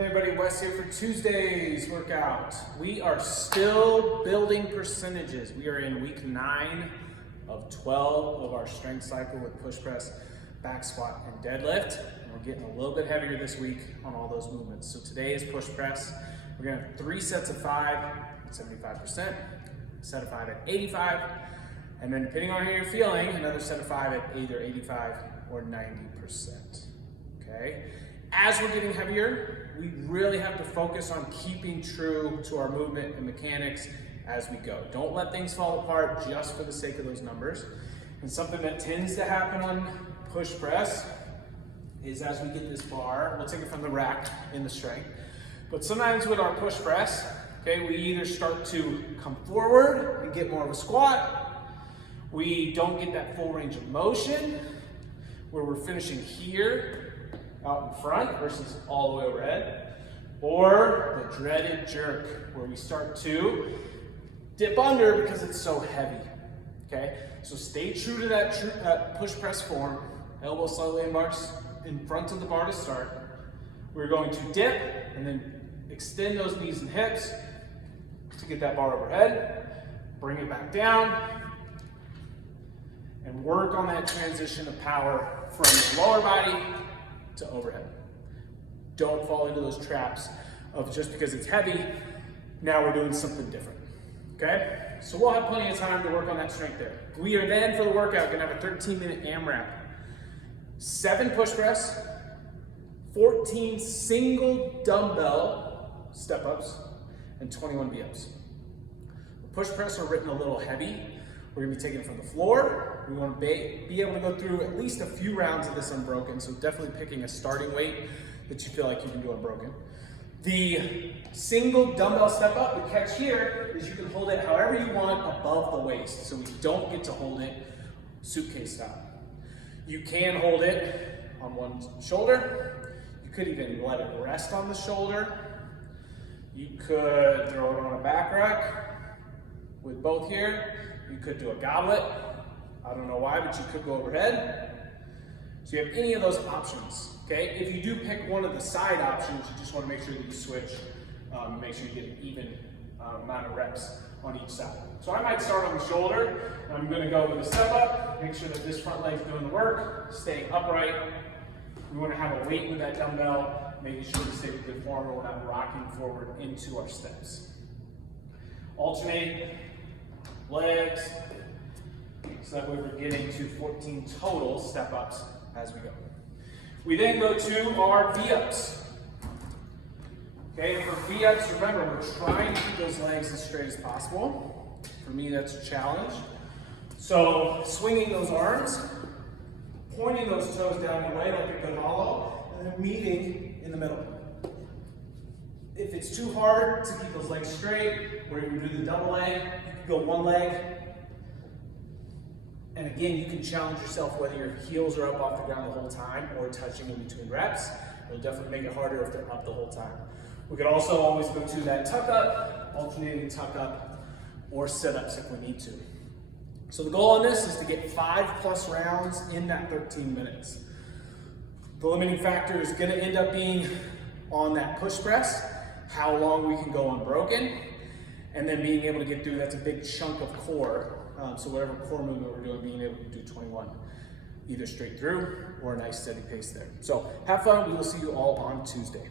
Hey everybody, Wes here for Tuesday's workout. We are still building percentages. We are in week 9 of 12 of our strength cycle with push press, back squat, and deadlift. And we're getting a little bit heavier this week on all those movements. So today is push press. We're gonna have 3 sets of 5 at 75%, a set of 5 at 85, and then depending on how you're feeling, another set of 5 at either 85 or 90%, okay? As we're getting heavier, we really have to focus on keeping true to our movement and mechanics as we go. Don't let things fall apart just for the sake of those numbers. And something that tends to happen on push press is as we get this bar, we'll take it from the rack in the strength, but sometimes with our push press, okay, we either start to come forward and get more of a squat, we don't get that full range of motion, where we're finishing here, out in front versus all the way overhead, or the dreaded jerk where we start to dip under because it's so heavy, okay? So stay true to that push press form, elbow slightly in front of the bar to start. We're going to dip and then extend those knees and hips to get that bar overhead, bring it back down, and work on that transition of power from the lower body to overhead. Don't fall into those traps of just because it's heavy, now we're doing something different, okay? So we'll have plenty of time to work on that strength there. We are then, for the workout, gonna have a 13-minute AMRAP. 7 push press, 14 single dumbbell step-ups, and 21 V-ups. The push press are written a little heavy. We're gonna be taking it from the floor. We wanna be able to go through at least a few rounds of this unbroken, so definitely picking a starting weight that you feel like you can do unbroken. The single dumbbell step up, the catch here is you can hold it however you want above the waist, so we don't get to hold it suitcase style. You can hold it on one shoulder. You could even let it rest on the shoulder. You could throw it on a back rack with both here. You could do a goblet. I don't know why, but you could go overhead. So you have any of those options, okay? If you do pick one of the side options, you just want to make sure that you switch, make sure you get an even amount of reps on each side. So I might start on the shoulder, and I'm gonna go with a step up, make sure that this front leg's doing the work, staying upright. We wanna have a weight with that dumbbell, making sure we stay with good form, or we're not rocking forward into our steps. Alternate legs, so that way we're getting to 14 total step-ups as we go. We then go to our V-ups. Okay, and for V-ups, remember, we're trying to keep those legs as straight as possible. For me, that's a challenge. So swinging those arms, pointing those toes down the way like a good hollow, and then meeting in the middle. If it's too hard to keep those legs straight, we're going to do the double leg. You can go one leg. And again, you can challenge yourself whether your heels are up off the ground the whole time or touching in between reps. It'll definitely make it harder if they're up the whole time. We could also always go to that tuck up, alternating tuck up, or sit-ups if we need to. So the goal on this is to get 5+ rounds in that 13 minutes. The limiting factor is going to end up being on that push press, how long we can go unbroken, and then being able to get through, that's a big chunk of core. So whatever core movement we're doing, being able to do 21, either straight through or a nice steady pace there. So have fun, we will see you all on Tuesday.